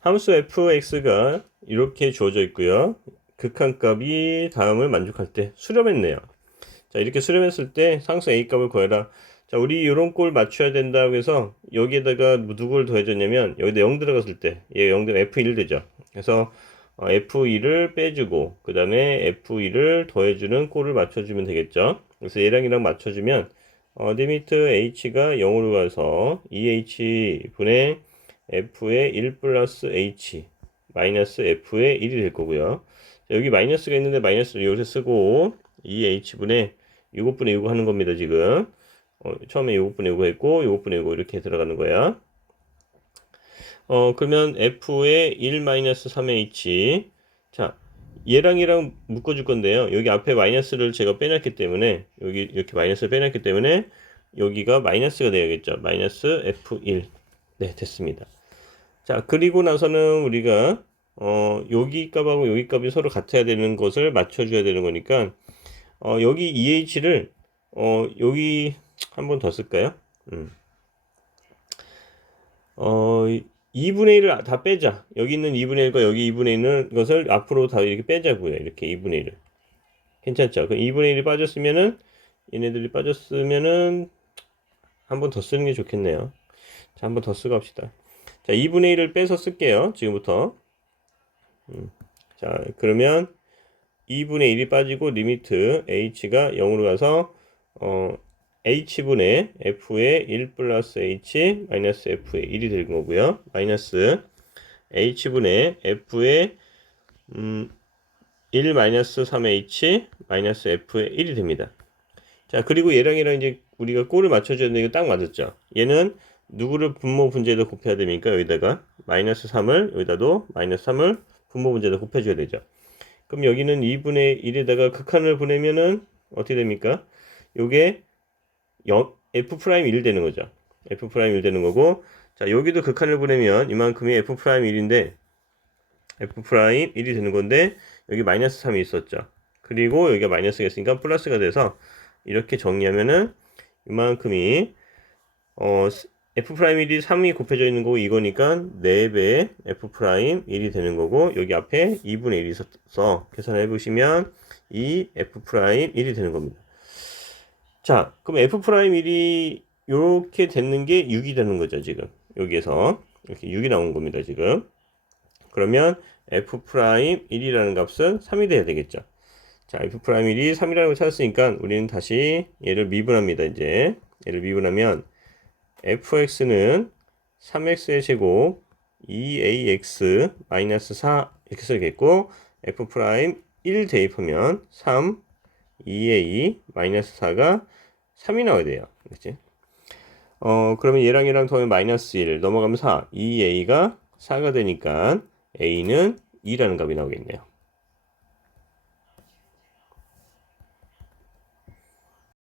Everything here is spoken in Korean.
함수 fx가 이렇게 주어져 있고요. 극한값이 다음을 만족할 때 수렴했네요. 자, 이렇게 수렴했을 때 상수 a 값을 구해라. 자, 우리 이런 꼴 맞춰야 된다고 해서 여기에다가 누구를 더해줬냐면 여기다 0 들어갔을 때얘 0 되면 f1 되죠. 그래서 어, f2를 빼주고 그 다음에 f2를 더해주는 꼴을 맞춰주면 되겠죠. 그래서 얘랑 얘랑 맞춰주면 어, 리미트 h가 0으로 가서 2h 분의 f의 1 플러스 h 마이너스 f의 1이 될 거고요. 자, 여기 마이너스가 있는데 마이너스를 여기서 쓰고 2h분의 이것분의 이거 하는 겁니다 지금. 어, 처음에 이것분의 이거 했고 이것분의 이거 이렇게 들어가는 거야. 어 그러면 f의 1 마이너스 3h 자 얘랑 얘랑 묶어줄 건데요. 여기 앞에 마이너스를 제가 빼놨기 때문에 여기 이렇게 마이너스를 빼놨기 때문에 여기가 마이너스가 되야겠죠. 마이너스 f1 네 됐습니다. 자 그리고 나서는 우리가 어 여기 값하고 여기 값이 서로 같아야 되는 것을 맞춰줘야 되는 거니까 어 여기 2h를 어 여기 한 번 더 쓸까요? 음. 어 2분의 1을 다 빼자. 여기 있는 2분의 1과 여기 2분의 1 있는 것을 앞으로 다 이렇게 빼자고요. 이렇게 2분의 1을. 괜찮죠? 그럼 2분의 1이 빠졌으면은 얘네들이 빠졌으면은 한 번 더 쓰는 게 좋겠네요. 자, 한 번 더 쓰고 합시다. 자, 2분의 1을 빼서 쓸게요. 지금부터. 음. 자, 그러면 2분의 1이 빠지고 리미트 h가 0으로 가서 어 h분의 f의 1 플러스 h 마이너스 f의 1이 될 거고요. 마이너스 h분의 f의 음, 1 마이너스 3h 마이너스 f의 1이 됩니다. 자 그리고 얘랑 얘랑 이제 우리가 꼴을 맞춰줘야 되는 게딱 맞았죠. 얘는 누구를 분모 분자에다 곱해야 됩니까? 여기다가 마이너스 3을 여기다도 마이너스 3을 분모 분자에다 곱해줘야 되죠. 그럼 여기는 2분의 1에다가 극한을 보내면은 어떻게 됩니까? 요게 0, f 프라임 1 되는 거죠. f 프라임 1 되는 거고, 자, 여기도 극한을 보내면 이만큼이 f 프라임 1인데, f 프라임 1이 되는 건데, 여기 마이너스 3이 있었죠. 그리고 여기가 마이너스가 있으니까 플러스가 돼서, 이렇게 정리하면은, 이만큼이, 어, f 프라임 1이 3이 곱해져 있는 거고, 이거니까 4배 f 프라임 1이 되는 거고, 여기 앞에 2분의 1이 있어서 계산해 보시면, 이 f 프라임 1이 되는 겁니다. 자, 그럼 f 프라임 1이 이렇게 되는 게 6이 되는 거죠, 지금. 여기에서 이렇게 6이 나온 겁니다, 지금. 그러면 f 프라임 1이라는 값은 3이 돼야 되겠죠. 자, f 프라임 1이 3이라는 걸 찾았으니까 우리는 다시 얘를 미분합니다, 이제. 얘를 미분하면 fx는 3x의 제곱 2ax 마이너스 4 이렇게 써야겠고 f 프라임 1 대입하면 3 2a 마이너스 4가 3이 나와야 돼요. 그렇지? 어, 그러면 얘랑 얘랑 더하면 마이너스 1 넘어가면 4. 2a가 4가 되니까 a는 2라는 값이 나오겠네요.